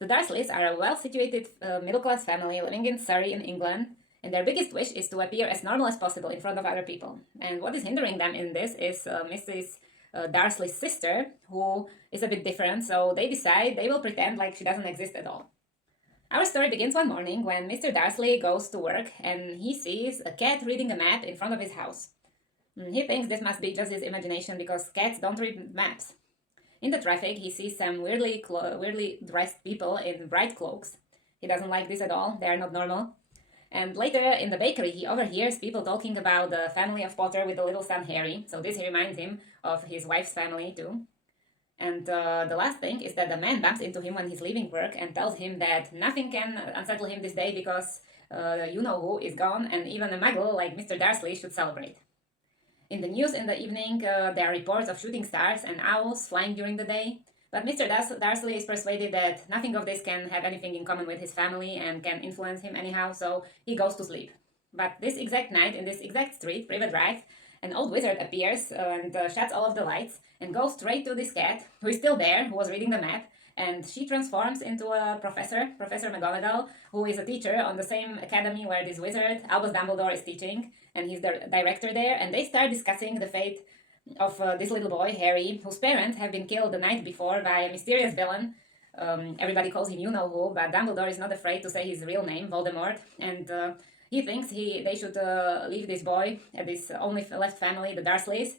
The Dursleys are a well-situated middle-class family living in Surrey in England, and their biggest wish is to appear as normal as possible in front of other people. And what is hindering them in this is Mrs. Darcy's sister, who is a bit different, so they decide they will pretend like she doesn't exist at all. Our story begins one morning when Mr. Darcy goes to work and he sees a cat reading a map in front of his house. He thinks this must be just his imagination because cats don't read maps. In the traffic, he sees some weirdly dressed people in bright cloaks. He doesn't like this at all, they are not normal. And later in the bakery, he overhears people talking about the family of Potter with the little son Harry, so this reminds him of his wife's family too. And the last thing is that the man bumps into him when he's leaving work and tells him that nothing can unsettle him this day because you-know-who is gone and even a muggle like Mr. Darcy should celebrate. In the news in the evening, there are reports of shooting stars and owls flying during the day, but Mr. Darcy is persuaded that nothing of this can have anything in common with his family and can influence him anyhow, so he goes to sleep. But this exact night, in this exact street, Privet Drive, an old wizard appears and shuts all of the lights and goes straight to this cat, who is still there, who was reading the map, and she transforms into a Professor McGonagall, who is a teacher on the same academy where this wizard, Albus Dumbledore, is teaching, and he's the director there, and they start discussing the fate of this little boy, Harry, whose parents have been killed the night before by a mysterious villain. Everybody calls him you-know-who, but Dumbledore is not afraid to say his real name, Voldemort, and he thinks they should leave this boy at this only left family, the Dursleys.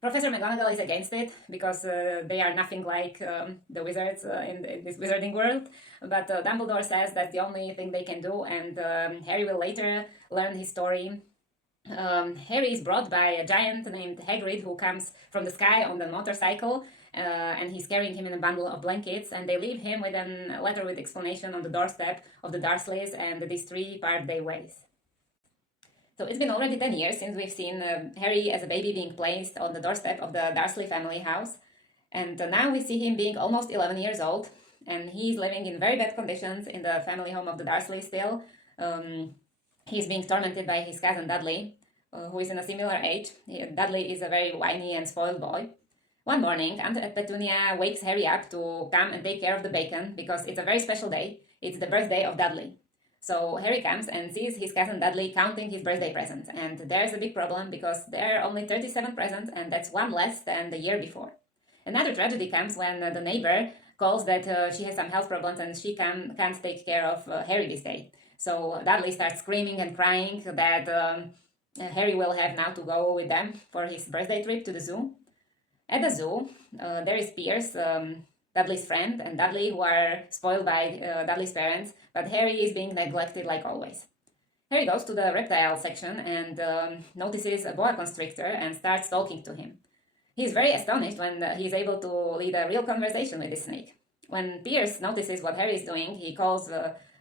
Professor McGonagall is against it because they are nothing like the wizards in this wizarding world. But Dumbledore says that's the only thing they can do, and Harry will later learn his story. Harry is brought by a giant named Hagrid who comes from the sky on the motorcycle, and he's carrying him in a bundle of blankets, and they leave him with a letter with explanation on the doorstep of the Dursleys, and these three part their ways. So it's been already 10 years since we've seen Harry as a baby being placed on the doorstep of the Dursley family house. And now we see him being almost 11 years old, and he's living in very bad conditions in the family home of the Dursleys still. He's being tormented by his cousin Dudley, who is in a similar age. Dudley is a very whiny and spoiled boy. One morning, Aunt Petunia wakes Harry up to come and take care of the bacon because it's a very special day. It's the birthday of Dudley. So Harry comes and sees his cousin Dudley counting his birthday presents, and there's a big problem because there are only 37 presents, and that's one less than the year before. Another tragedy comes when the neighbor calls that she has some health problems and she can't take care of Harry this day. So Dudley starts screaming and crying that Harry will have now to go with them for his birthday trip to the zoo. At the zoo, there is Pierce, Dudley's friend, and Dudley, who are spoiled by Dudley's parents, but Harry is being neglected like always. Harry goes to the reptile section and notices a boa constrictor and starts talking to him. He is very astonished when he is able to lead a real conversation with this snake. When Pierce notices what Harry is doing, he calls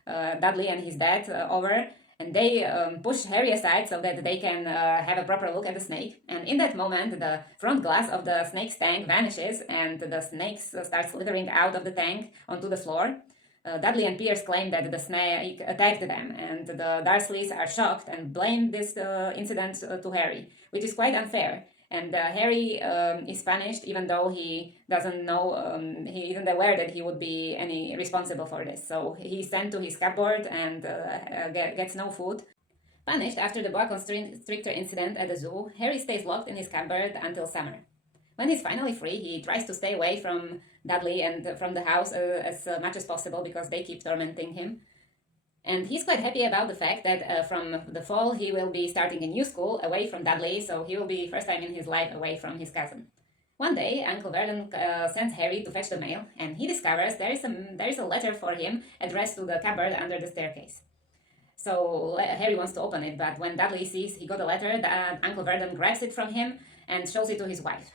Dudley and his dad over, and they push Harry aside so that they can have a proper look at the snake. And in that moment, the front glass of the snake's tank vanishes and the snake starts slithering out of the tank onto the floor. Dudley and Pierce claim that the snake attacked them, and the Dursleys are shocked and blame this incident to Harry, which is quite unfair. And Harry is punished even though he doesn't know, he isn't aware that he would be any responsible for this. So he's sent to his cupboard and gets no food. Punished after the boa constrictor incident at the zoo, Harry stays locked in his cupboard until summer. When he's finally free, he tries to stay away from Dudley and from the house as much as possible because they keep tormenting him. And he's quite happy about the fact that from the fall he will be starting a new school away from Dudley, so he will be first time in his life away from his cousin. One day, Uncle Vernon sends Harry to fetch the mail, and he discovers there is a letter for him addressed to the cupboard under the staircase. So Harry wants to open it, but when Dudley sees he got a letter, Uncle Vernon grabs it from him and shows it to his wife.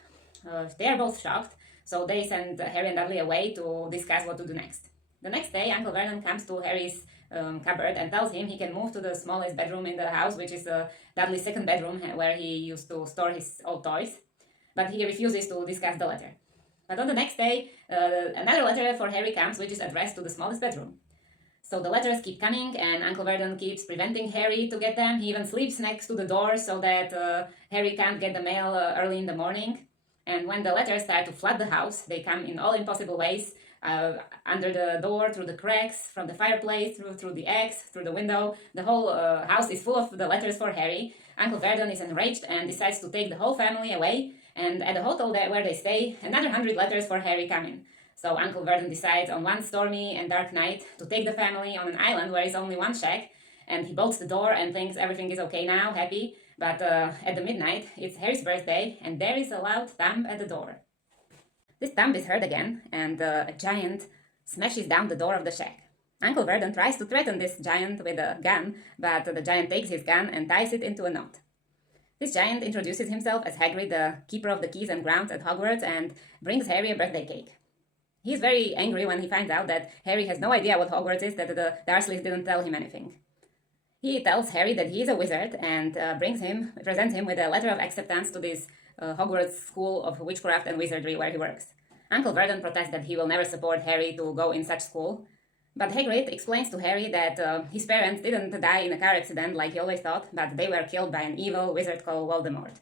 They are both shocked, so they send Harry and Dudley away to discuss what to do next. The next day, Uncle Vernon comes to Harry's cupboard and tells him he can move to the smallest bedroom in the house, which is Dudley's second bedroom where he used to store his old toys, but he refuses to discuss the letter. But on the next day, another letter for Harry comes, which is addressed to the smallest bedroom. So the letters keep coming, and Uncle Vernon keeps preventing Harry to get them. He even sleeps next to the door so that Harry can't get the mail early in the morning. And when the letters start to flood the house, they come in all impossible ways. under the door, through the cracks, from the fireplace, through the eggs, through the window. The whole house is full of the letters for Harry. Uncle Vernon is enraged and decides to take the whole family away. And at the hotel where they stay, another 100 letters for Harry come in. So Uncle Vernon decides on one stormy and dark night to take the family on an island where is only one shack, and he bolts the door and thinks everything is okay now, happy. But at the midnight, it's Harry's birthday, and there is a loud thump at the door. This thump is heard again, and a giant smashes down the door of the shack. Uncle Vernon tries to threaten this giant with a gun, but the giant takes his gun and ties it into a knot. This giant introduces himself as Hagrid, the keeper of the keys and grounds at Hogwarts, and brings Harry a birthday cake. He's very angry when he finds out that Harry has no idea what Hogwarts is, that the Dursleys didn't tell him anything. He tells Harry that he is a wizard and presents him with a letter of acceptance to this Hogwarts School of Witchcraft and Wizardry where he works. Uncle Vernon protests that he will never support Harry to go in such school, but Hagrid explains to Harry that his parents didn't die in a car accident like he always thought, but they were killed by an evil wizard called Voldemort.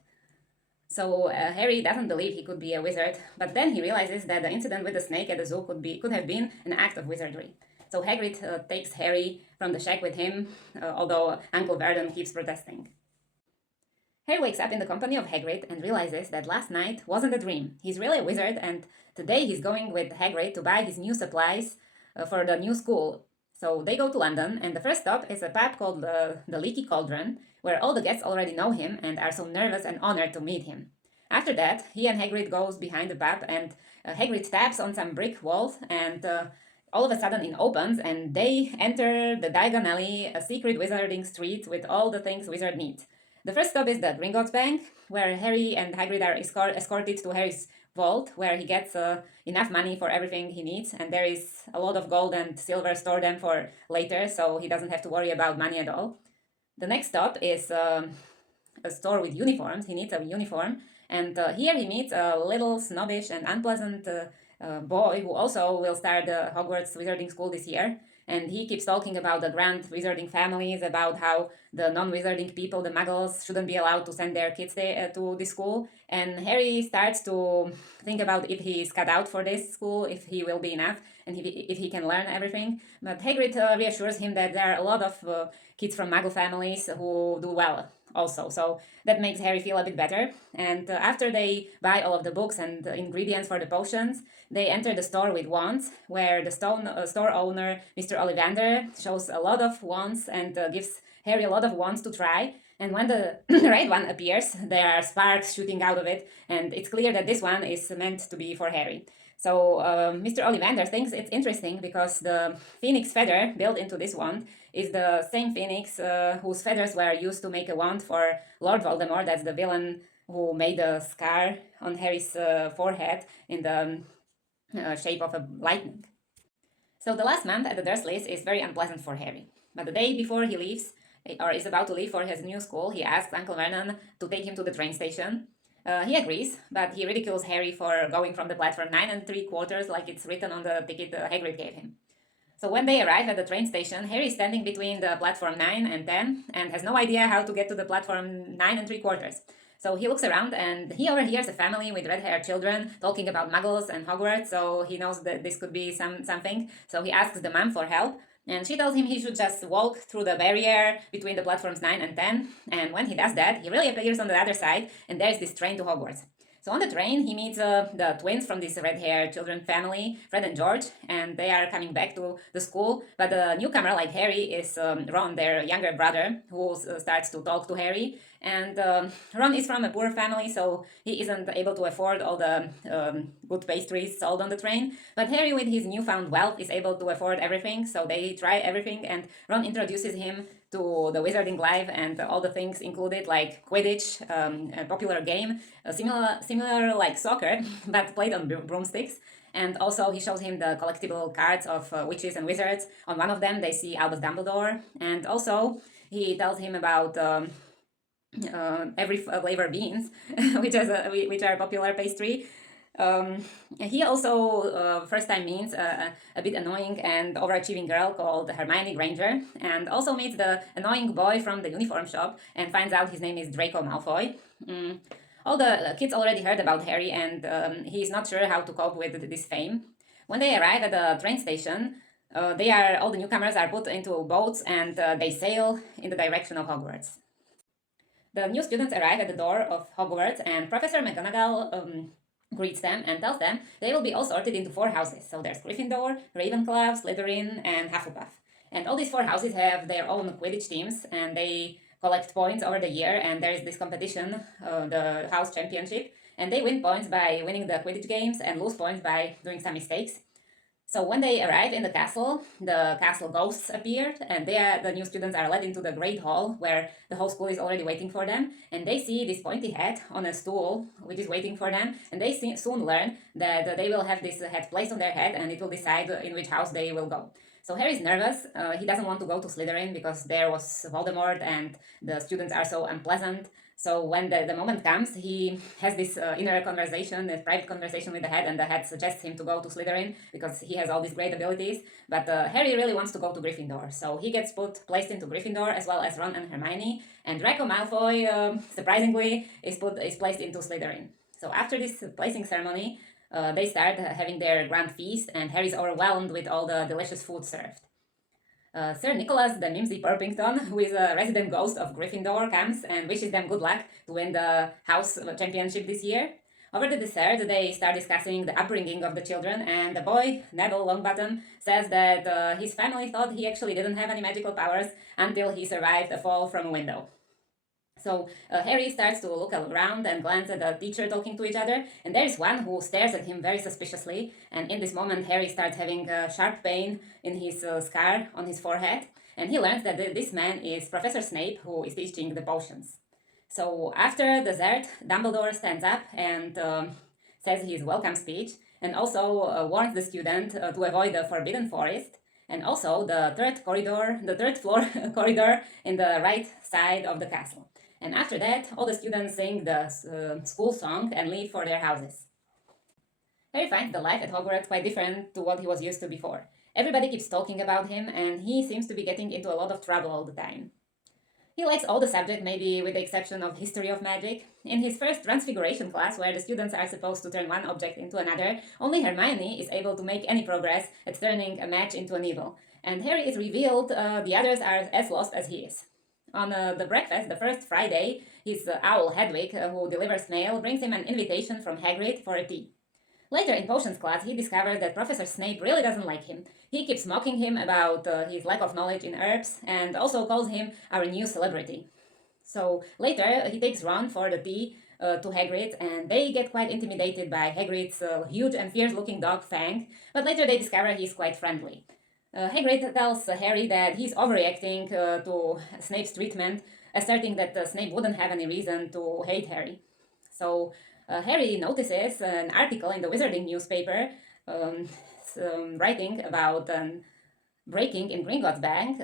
So Harry doesn't believe he could be a wizard, but then he realizes that the incident with the snake at the zoo could have been an act of wizardry. So Hagrid takes Harry from the shack with him, although Uncle Vernon keeps protesting. Harry wakes up in the company of Hagrid and realizes that last night wasn't a dream. He's really a wizard, and today he's going with Hagrid to buy his new supplies for the new school. So they go to London, and the first stop is a pub called the Leaky Cauldron, where all the guests already know him and are so nervous and honored to meet him. After that, he and Hagrid goes behind the pub, and Hagrid taps on some brick walls, and all of a sudden it opens, and they enter the Diagon Alley, a secret wizarding street with all the things wizard need. The first stop is the Gringotts Bank, where Harry and Hagrid are escorted to Harry's vault, where he gets enough money for everything he needs, and there is a lot of gold and silver stored them for later, so he doesn't have to worry about money at all. The next stop is a store with uniforms. He needs a uniform, and here he meets a little snobbish and unpleasant boy who also will start the Hogwarts Wizarding School this year. And he keeps talking about the grand wizarding families, about how the non-wizarding people, the muggles, shouldn't be allowed to send their kids to this school. And Harry starts to think about if he's cut out for this school, if he will be enough, and if he can learn everything. But Hagrid reassures him that there are a lot of kids from muggle families who do well also. So that makes Harry feel a bit better. And after they buy all of the books and the ingredients for the potions, they enter the store with wands, where the store owner, Mr. Ollivander, shows a lot of wands and gives Harry a lot of wands to try. And when the red one appears, there are sparks shooting out of it, and it's clear that this one is meant to be for Harry. So Mr. Ollivander thinks it's interesting because the phoenix feather built into this wand is the same phoenix whose feathers were used to make a wand for Lord Voldemort. That's the villain who made a scar on Harry's forehead in the shape of a lightning. So the last month at the Dursleys is very unpleasant for Harry. But the day before he leaves, or is about to leave for his new school, he asks Uncle Vernon to take him to the train station. He agrees, but he ridicules Harry for going from the platform 9 3/4 like it's written on the ticket Hagrid gave him. So when they arrive at the train station, Harry is standing between the platform 9 and 10 and has no idea how to get to the platform 9 3/4. So he looks around and he overhears a family with red-haired children talking about muggles and Hogwarts, so he knows that this could be something. So he asks the mom for help, and she tells him he should just walk through the barrier between the platforms 9 and 10, and when he does that, he really appears on the other side, and there's this train to Hogwarts. So on the train, he meets the twins from this red-haired children family, Fred and George, and they are coming back to the school. But the newcomer, like Harry, is Ron, their younger brother, who starts to talk to Harry. And Ron is from a poor family, so he isn't able to afford all the good pastries sold on the train. But Harry, with his newfound wealth, is able to afford everything, so they try everything, and Ron introduces him to the wizarding life and all the things included, like Quidditch, a popular game, similar like soccer, but played on broomsticks. And also he shows him the collectible cards of witches and wizards. On one of them they see Albus Dumbledore, and also he tells him about every flavor beans, which are a popular pastry. He also first time meets a bit annoying and overachieving girl called Hermione Granger, and also meets the annoying boy from the uniform shop and finds out his name is Draco Malfoy. All the kids already heard about Harry, and he's not sure how to cope with this fame. When they arrive at the train station, all the newcomers are put into boats and they sail in the direction of Hogwarts. The new students arrive at the door of Hogwarts, and Professor McGonagall greets them and tells them they will be all sorted into 4 houses. So there's Gryffindor, Ravenclaw, Slytherin, and Hufflepuff. And all these 4 houses have their own Quidditch teams, and they collect points over the year. And there is this competition, the House Championship, and they win points by winning the Quidditch games and lose points by doing some mistakes. So when they arrive in the castle ghosts appear, and the new students are led into the Great Hall, where the whole school is already waiting for them, and they see this pointy hat on a stool, which is waiting for them, and they soon learn that they will have this hat placed on their head, and it will decide in which house they will go. So Harry's nervous. He doesn't want to go to Slytherin because there was Voldemort, and the students are so unpleasant. So when the moment comes, he has this inner conversation, this private conversation with the head, and the head suggests him to go to Slytherin because he has all these great abilities. But Harry really wants to go to Gryffindor, so he gets placed into Gryffindor, as well as Ron and Hermione. And Draco Malfoy, surprisingly, is placed into Slytherin. So after this placing ceremony, they start having their grand feast, and Harry's overwhelmed with all the delicious food served. Sir Nicholas the Mimsy Purpington, who is a resident ghost of Gryffindor, comes and wishes them good luck to win the house championship this year. Over the dessert, they start discussing the upbringing of the children, and the boy, Neville Longbottom, says that his family thought he actually didn't have any magical powers until he survived a fall from a window. So Harry starts to look around and glance at the teacher talking to each other, and there is one who stares at him very suspiciously, and in this moment Harry starts having sharp pain in his scar on his forehead, and he learns that this man is Professor Snape, who is teaching the potions. So after dessert, Dumbledore stands up and says his welcome speech, and also warns the student to avoid the Forbidden Forest, and also the third floor corridor in the right side of the castle. And after that, all the students sing the school song and leave for their houses. Harry finds the life at Hogwarts quite different to what he was used to before. Everybody keeps talking about him, and he seems to be getting into a lot of trouble all the time. He likes all the subjects, maybe with the exception of history of magic. In his first transfiguration class, where the students are supposed to turn one object into another, only Hermione is able to make any progress at turning a match into a needle. And Harry is revealed the others are as lost as he is. On the breakfast, the first Friday, his owl Hedwig, who delivers mail, brings him an invitation from Hagrid for a tea. Later in potions class, he discovers that Professor Snape really doesn't like him. He keeps mocking him about his lack of knowledge in herbs, and also calls him our new celebrity. So later, he takes Ron for the tea to Hagrid, and they get quite intimidated by Hagrid's huge and fierce-looking dog Fang, but later they discover he's quite friendly. Hagrid tells Harry that he's overreacting to Snape's treatment, asserting that Snape wouldn't have any reason to hate Harry. So Harry notices an article in the Wizarding newspaper writing about breaking in Gringotts Bank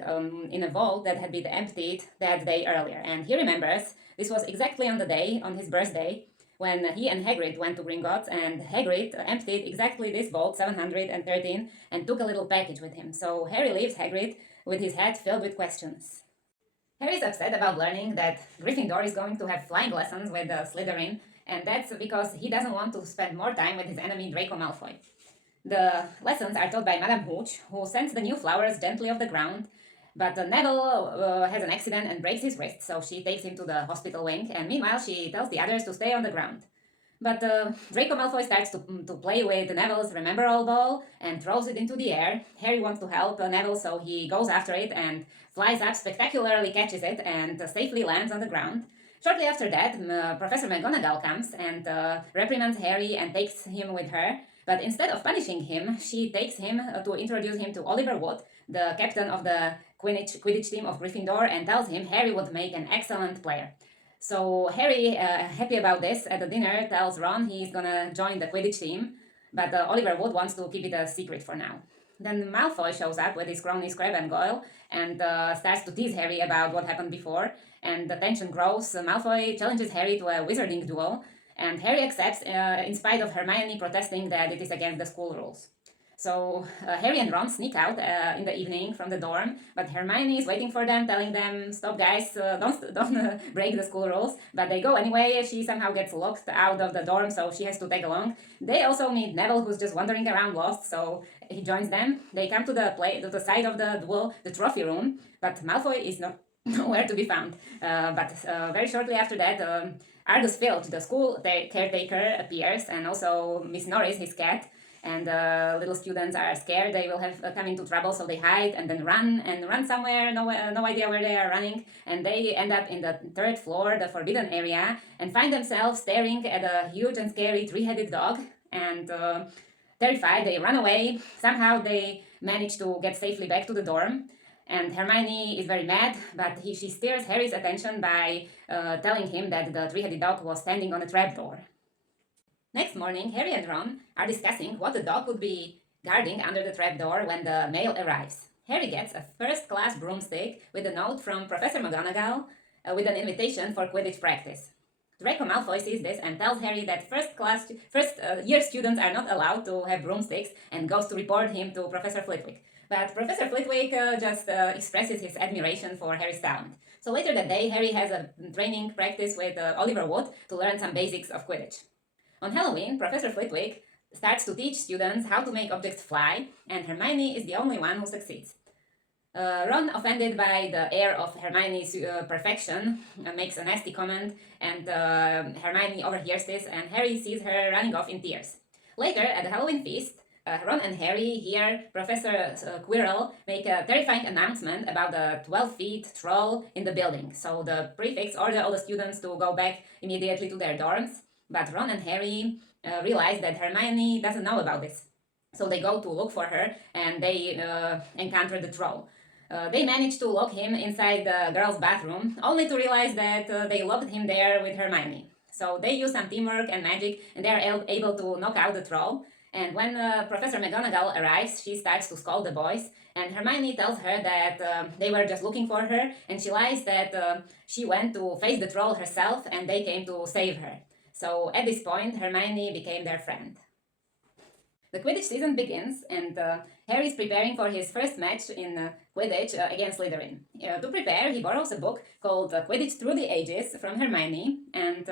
in a vault that had been emptied that day earlier. And he remembers this was exactly on the day, on his birthday, when he and Hagrid went to Gringotts, and Hagrid emptied exactly this vault 713 and took a little package with him. So Harry leaves Hagrid with his head filled with questions. Harry is upset about learning that Gryffindor is going to have flying lessons with Slytherin, and that's because he doesn't want to spend more time with his enemy Draco Malfoy. The lessons are taught by Madame Hooch, who sends the new flowers gently off the ground, but Neville has an accident and breaks his wrist, so she takes him to the hospital wing, and meanwhile she tells the others to stay on the ground. But Draco Malfoy starts to play with Neville's Remember All ball and throws it into the air. Harry wants to help Neville, so he goes after it and flies up, spectacularly catches it, and safely lands on the ground. Shortly after that, Professor McGonagall comes and reprimands Harry and takes him with her. But instead of punishing him, she takes him to introduce him to Oliver Wood, the captain of the Quidditch team of Gryffindor, and tells him Harry would make an excellent player. So Harry, happy about this, at the dinner tells Ron he's gonna join the Quidditch team, but Oliver Wood wants to keep it a secret for now. Then Malfoy shows up with his cronies Crabbe and Goyle and starts to tease Harry about what happened before, and the tension grows. Malfoy challenges Harry to a wizarding duel, and Harry accepts in spite of Hermione protesting that it is against the school rules. So Harry and Ron sneak out in the evening from the dorm, but Hermione is waiting for them, telling them, "Stop, guys! Don't break the school rules." But they go anyway. She somehow gets locked out of the dorm, so she has to tag along. They also meet Neville, who's just wandering around lost, so he joins them. They come to the side of the duel, the trophy room, but Malfoy is not nowhere to be found. But very shortly after that. Argus Filch, the school caretaker, appears, and also Miss Norris, his cat, and little students are scared they will have come into trouble, so they hide and then run somewhere, no idea where they are running, and they end up in the third floor, the forbidden area, and find themselves staring at a huge and scary three-headed dog, and terrified they run away. Somehow they manage to get safely back to the dorm, and Hermione is very mad, but she steers Harry's attention by telling him that the three-headed dog was standing on a trapdoor. Next morning, Harry and Ron are discussing what the dog would be guarding under the trapdoor when the mail arrives. Harry gets a first-class broomstick with a note from Professor McGonagall with an invitation for Quidditch practice. Draco Malfoy sees this and tells Harry that first-year students are not allowed to have broomsticks and goes to report him to Professor Flitwick. But Professor Flitwick just expresses his admiration for Harry's talent. So later that day, Harry has a training practice with Oliver Wood to learn some basics of Quidditch. On Halloween, Professor Flitwick starts to teach students how to make objects fly, and Hermione is the only one who succeeds. Ron, offended by the air of Hermione's perfection, makes a nasty comment, and Hermione overhears this, and Harry sees her running off in tears. Later, at the Halloween feast, Ron and Harry hear Professor Quirrell make a terrifying announcement about the 12-feet troll in the building. So the prefects order all the students to go back immediately to their dorms. But Ron and Harry realize that Hermione doesn't know about this. So they go to look for her, and they encounter the troll. They manage to lock him inside the girls' bathroom, only to realize that they locked him there with Hermione. So they use some teamwork and magic, and they are able to knock out the troll. And when Professor McGonagall arrives, she starts to scold the boys, and Hermione tells her that they were just looking for her, and she lies that she went to face the troll herself, and they came to save her. So at this point, Hermione became their friend. The Quidditch season begins, and Harry is preparing for his first match in Quidditch against Slytherin. To prepare, he borrows a book called Quidditch Through the Ages from Hermione, and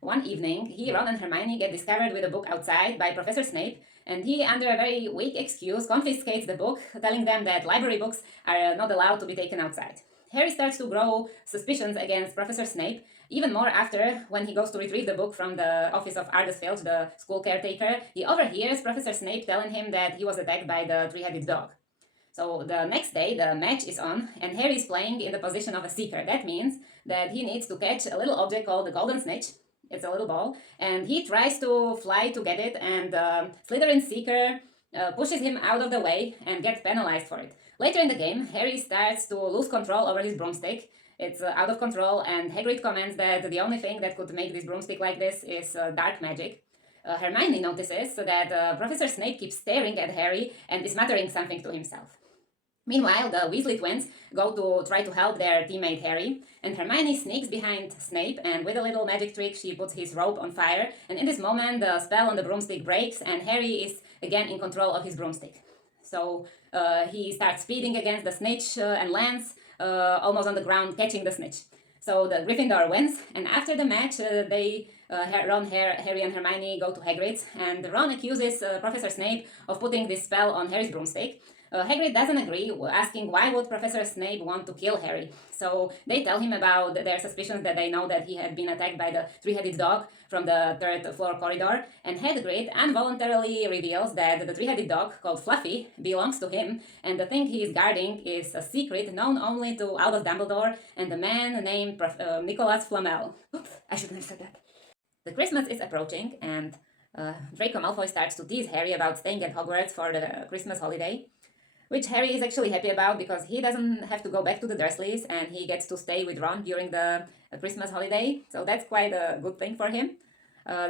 one evening, Ron and Hermione get discovered with a book outside by Professor Snape, and he, under a very weak excuse, confiscates the book, telling them that library books are not allowed to be taken outside. Harry starts to grow suspicions against Professor Snape, even more after, when he goes to retrieve the book from the office of Argus Filch, the school caretaker, he overhears Professor Snape telling him that he was attacked by the three-headed dog. So the next day, the match is on, and Harry is playing in the position of a seeker. That means that he needs to catch a little object called the golden snitch. It's a little ball, and he tries to fly to get it, and Slytherin's seeker pushes him out of the way and gets penalized for it. Later in the game, Harry starts to lose control over his broomstick. It's out of control, and Hagrid comments that the only thing that could make this broomstick like this is dark magic. Hermione notices that Professor Snape keeps staring at Harry and is muttering something to himself. Meanwhile, the Weasley twins go to try to help their teammate Harry, and Hermione sneaks behind Snape, and with a little magic trick she puts his robe on fire, and in this moment the spell on the broomstick breaks, and Harry is again in control of his broomstick. So he starts speeding against the snitch and lands almost on the ground, catching the snitch. So the Gryffindor wins, and after the match, Ron, Harry, and Hermione go to Hagrid's, and Ron accuses Professor Snape of putting this spell on Harry's broomstick. Hagrid doesn't agree, asking why would Professor Snape want to kill Harry. So they tell him about their suspicions, that they know that he had been attacked by the three-headed dog from the third floor corridor, and Hagrid involuntarily reveals that the three-headed dog, called Fluffy, belongs to him, and the thing he is guarding is a secret known only to Albus Dumbledore and a man named Nicholas Flamel. Oops, I shouldn't have said that. The Christmas is approaching, and Draco Malfoy starts to tease Harry about staying at Hogwarts for the Christmas holiday, which Harry is actually happy about because he doesn't have to go back to the Dursleys and he gets to stay with Ron during the Christmas holiday, so that's quite a good thing for him.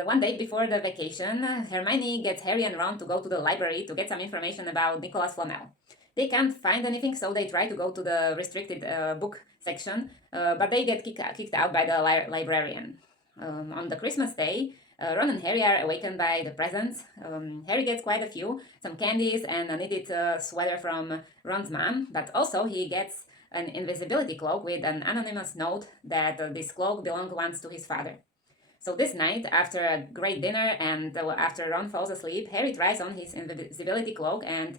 One day before the vacation, Hermione gets Harry and Ron to go to the library to get some information about Nicholas Flamel. They can't find anything, so they try to go to the restricted book section, but they get kicked out by the librarian. On the Christmas day, Ron and Harry are awakened by the presents. Harry gets quite a few, some candies and a knitted sweater from Ron's mom, but also he gets an invisibility cloak with an anonymous note that this cloak belonged once to his father. So this night, after a great dinner and after Ron falls asleep, Harry tries on his invisibility cloak and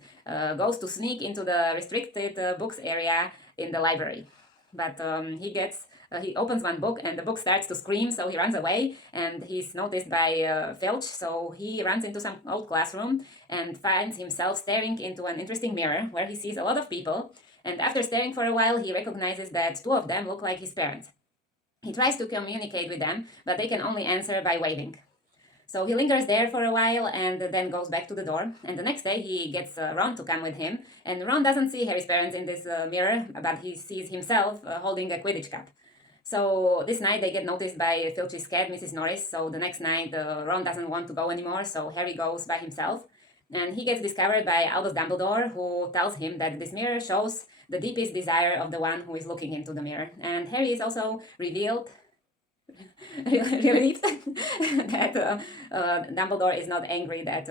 goes to sneak into the restricted books area in the library. But he opens one book and the book starts to scream, so he runs away and he's noticed by Filch. So he runs into some old classroom and finds himself staring into an interesting mirror where he sees a lot of people. And after staring for a while, he recognizes that two of them look like his parents. He tries to communicate with them, but they can only answer by waving. So he lingers there for a while and then goes back to the door. And the next day he gets Ron to come with him. And Ron doesn't see Harry's parents in this mirror, but he sees himself holding a Quidditch cup. So this night they get noticed by Filch's cat, Mrs. Norris. So the next night Ron doesn't want to go anymore, so Harry goes by himself. And he gets discovered by Albus Dumbledore, who tells him that this mirror shows the deepest desire of the one who is looking into the mirror. And Harry is also relieved that Dumbledore is not angry that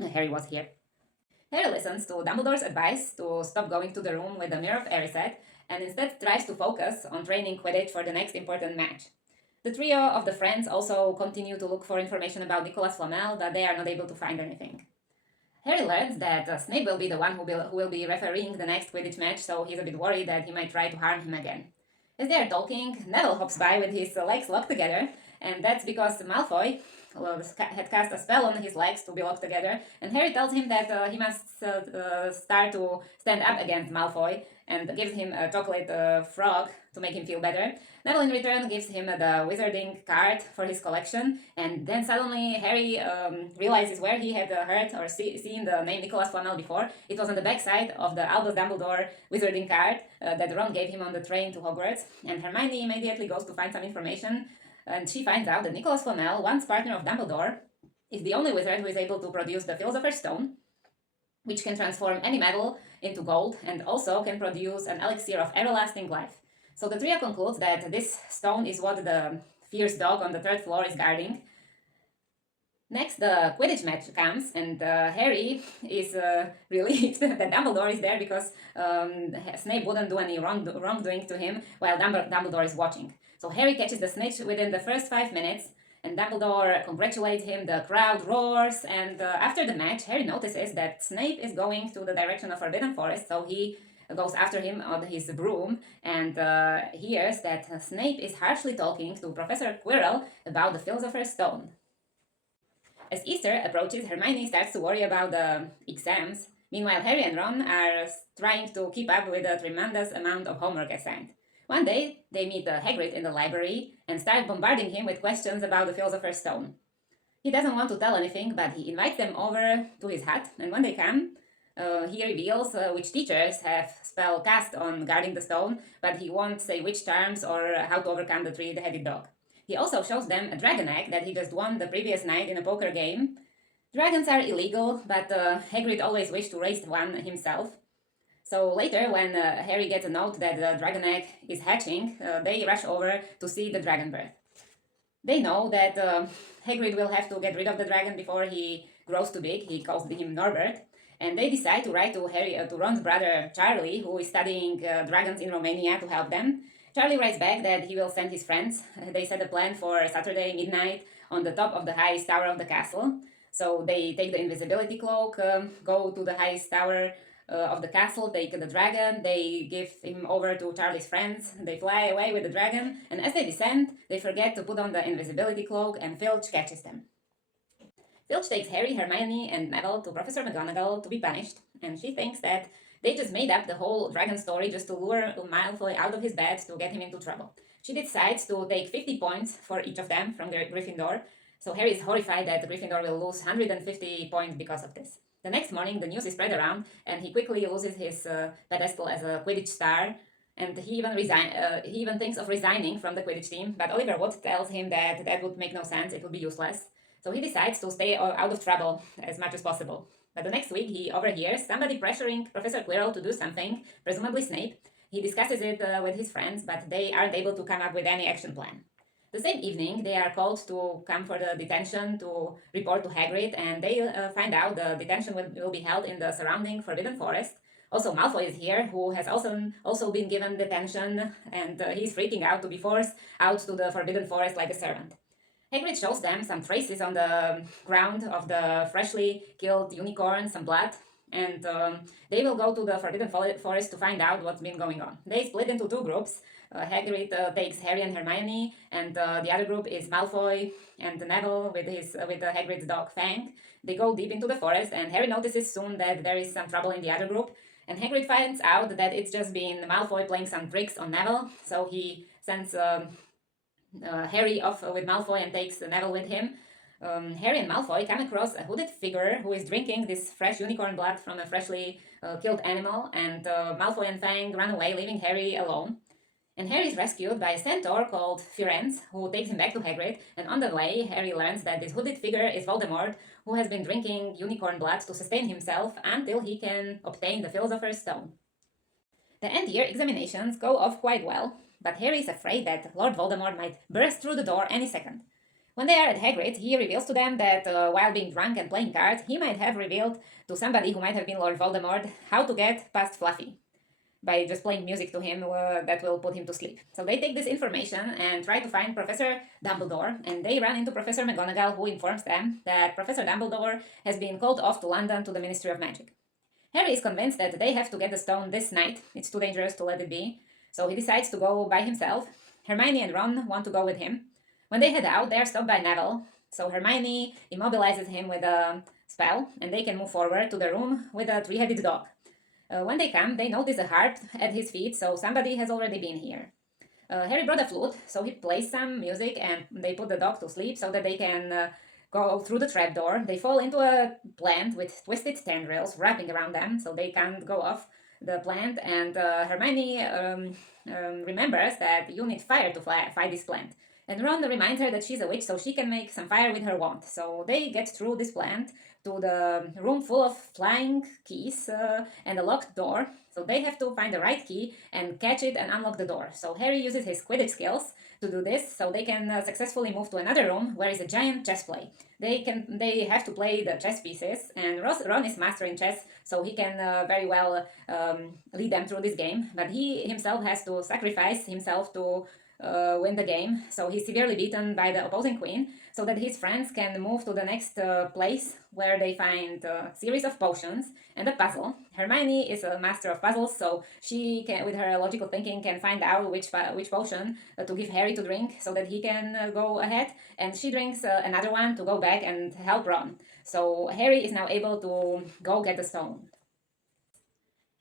Harry was here. Harry listens to Dumbledore's advice to stop going to the room with the Mirror of Erised and instead tries to focus on training Quidditch for the next important match. The trio of the friends also continue to look for information about Nicholas Flamel, but they are not able to find anything. Harry learns that Snape will be the one who will be refereeing the next Quidditch match, so he's a bit worried that he might try to harm him again. As they are talking, Neville hops by with his legs locked together, and that's because Malfoy had cast a spell on his legs to be locked together, and Harry tells him that he must start to stand up against Malfoy, and gives him a chocolate frog to make him feel better. Neville in return gives him the wizarding card for his collection, and then suddenly Harry realizes where he had heard or seen the name Nicholas Flamel before. It was on the backside of the Albus Dumbledore wizarding card that Ron gave him on the train to Hogwarts, and Hermione immediately goes to find some information, and she finds out that Nicholas Flamel, once partner of Dumbledore, is the only wizard who is able to produce the Philosopher's Stone, which can transform any metal into gold and also can produce an elixir of everlasting life. So the trio concludes that this stone is what the fierce dog on the third floor is guarding. Next, the Quidditch match comes, and Harry is relieved that Dumbledore is there because Snape wouldn't do any wrongdoing to him while Dumbledore is watching. So Harry catches the snitch within the first 5 minutes, and Dumbledore congratulates him, the crowd roars, and after the match, Harry notices that Snape is going to the direction of Forbidden Forest, so he goes after him on his broom and hears that Snape is harshly talking to Professor Quirrell about the Philosopher's Stone. As Easter approaches, Hermione starts to worry about the exams. Meanwhile, Harry and Ron are trying to keep up with a tremendous amount of homework assigned. One day, they meet Hagrid in the library and start bombarding him with questions about the Philosopher's Stone. He doesn't want to tell anything, but he invites them over to his hut, and when they come, he reveals which teachers have spell cast on guarding the stone, but he won't say which terms or how to overcome the three-headed dog. He also shows them a dragon egg that he just won the previous night in a poker game. Dragons are illegal, but Hagrid always wished to raise one himself. So later, when Harry gets a note that the dragon egg is hatching, they rush over to see the dragon birth. They know that Hagrid will have to get rid of the dragon before he grows too big. He calls him Norbert. And they decide to write to Ron's brother Charlie, who is studying dragons in Romania, to help them. Charlie writes back that he will send his friends. They set a plan for Saturday midnight on the top of the highest tower of the castle. So they take the invisibility cloak, go to the highest tower of the castle, take the dragon, they give him over to Charlie's friends, they fly away with the dragon, and as they descend, they forget to put on the invisibility cloak, and Filch catches them. Filch takes Harry, Hermione, and Neville to Professor McGonagall to be punished, and she thinks that they just made up the whole dragon story just to lure Malfoy out of his bed to get him into trouble. She decides to take 50 points for each of them from Gryffindor, so Harry is horrified that Gryffindor will lose 150 points because of this. The next morning, the news is spread around, and he quickly loses his pedestal as a Quidditch star, and he even thinks of resigning from the Quidditch team, but Oliver Wood tells him that that would make no sense, it would be useless. So he decides to stay out of trouble as much as possible. But the next week, he overhears somebody pressuring Professor Quirrell to do something, presumably Snape. He discusses it with his friends, but they aren't able to come up with any action plan. The same evening, they are called to come for the detention to report to Hagrid, and they find out the detention will be held in the surrounding Forbidden Forest. Also, Malfoy is here, who has also been given detention, and he's freaking out to be forced out to the Forbidden Forest like a servant. Hagrid shows them some traces on the ground of the freshly killed unicorn, some blood, and they will go to the Forbidden Forest to find out what's been going on. They split into two groups. Hagrid takes Harry and Hermione, and the other group is Malfoy and Neville with Hagrid's dog Fang. They go deep into the forest, and Harry notices soon that there is some trouble in the other group. And Hagrid finds out that it's just been Malfoy playing some tricks on Neville, so he sends Harry off with Malfoy and takes Neville with him. Harry and Malfoy come across a hooded figure who is drinking this fresh unicorn blood from a freshly killed animal, and Malfoy and Fang run away, leaving Harry alone. And Harry is rescued by a centaur called Firenze, who takes him back to Hagrid, and on the way, Harry learns that this hooded figure is Voldemort, who has been drinking unicorn blood to sustain himself until he can obtain the Philosopher's Stone. The end-year examinations go off quite well, but Harry is afraid that Lord Voldemort might burst through the door any second. When they are at Hagrid, he reveals to them that while being drunk and playing cards, he might have revealed to somebody who might have been Lord Voldemort how to get past Fluffy by just playing music to him that will put him to sleep. So they take this information and try to find Professor Dumbledore, and they run into Professor McGonagall, who informs them that Professor Dumbledore has been called off to London to the Ministry of Magic. Harry is convinced that they have to get the stone this night. It's too dangerous to let it be, so he decides to go by himself. Hermione and Ron want to go with him. When they head out, they are stopped by Neville, so Hermione immobilizes him with a spell, and they can move forward to the room with a three-headed dog. When they come, they notice a harp at his feet, so somebody has already been here. Harry brought a flute, so he plays some music, and they put the dog to sleep so that they can go through the trapdoor. They fall into a plant with twisted tendrils wrapping around them, so they can't go off the plant, and Hermione remembers that you need fire to fight this plant. And Ron reminds her that she's a witch, so she can make some fire with her wand. So they get through this plant to the room full of flying keys and a locked door. So they have to find the right key and catch it and unlock the door. So Harry uses his Quidditch skills to do this, so they can successfully move to another room where is a giant chess play. They have to play the chess pieces, and Ron is master in chess, so he can very well lead them through this game. But he himself has to sacrifice himself to win the game, so he's severely beaten by the opposing queen, so that his friends can move to the next place where they find a series of potions and a puzzle. Hermione is a master of puzzles, so she can, with her logical thinking, can find out which potion to give Harry to drink so that he can go ahead, and she drinks another one to go back and help Ron. So Harry is now able to go get the stone.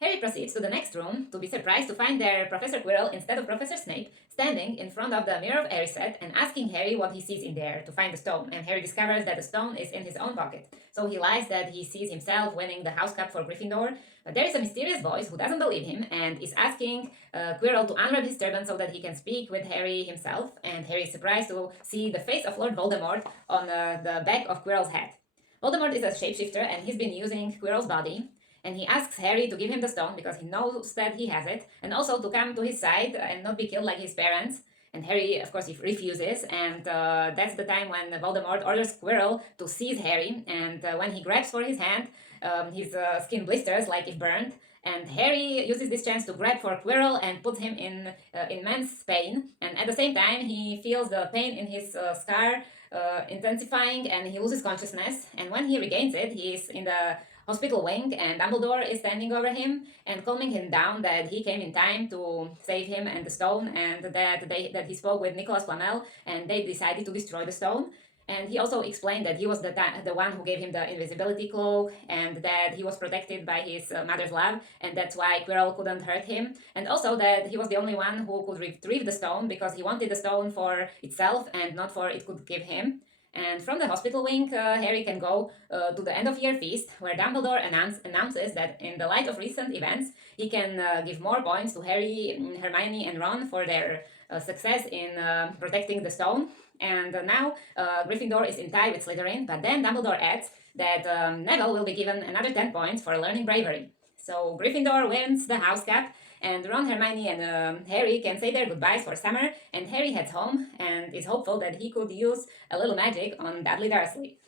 Harry proceeds to the next room to be surprised to find there Professor Quirrell instead of Professor Snape standing in front of the Mirror of Erised and asking Harry what he sees in there to find the stone, and Harry discovers that the stone is in his own pocket. So he lies that he sees himself winning the house cup for Gryffindor, but there is a mysterious voice who doesn't believe him and is asking Quirrell to unwrap his turban so that he can speak with Harry himself, and Harry is surprised to see the face of Lord Voldemort on the back of Quirrell's head. Voldemort is a shapeshifter, and he's been using Quirrell's body. And he asks Harry to give him the stone because he knows that he has it, and also to come to his side and not be killed like his parents. And Harry, of course, he refuses, and that's the time when Voldemort orders Quirrell to seize Harry, and when he grabs for his hand, his skin blisters like if burned, and Harry uses this chance to grab for Quirrell and puts him in immense pain, and at the same time he feels the pain in his scar intensifying, and he loses consciousness, and when he regains it, he is in the hospital wing, and Dumbledore is standing over him and calming him down that he came in time to save him and the stone, and that he spoke with Nicholas Flamel and they decided to destroy the stone. And he also explained that he was the one who gave him the invisibility cloak, and that he was protected by his mother's love, and that's why Quirrell couldn't hurt him. And also that he was the only one who could retrieve the stone because he wanted the stone for itself and not for it could give him. And from the hospital wing, Harry can go to the end-of-year feast, where Dumbledore announces that in the light of recent events, he can give more points to Harry, Hermione, and Ron for their success in protecting the stone. And now Gryffindor is in tie with Slytherin, but then Dumbledore adds that Neville will be given another 10 points for learning bravery. So Gryffindor wins the house cup, and Ron, Hermione, and Harry can say their goodbyes for summer, and Harry heads home and is hopeful that he could use a little magic on Dudley Dursley.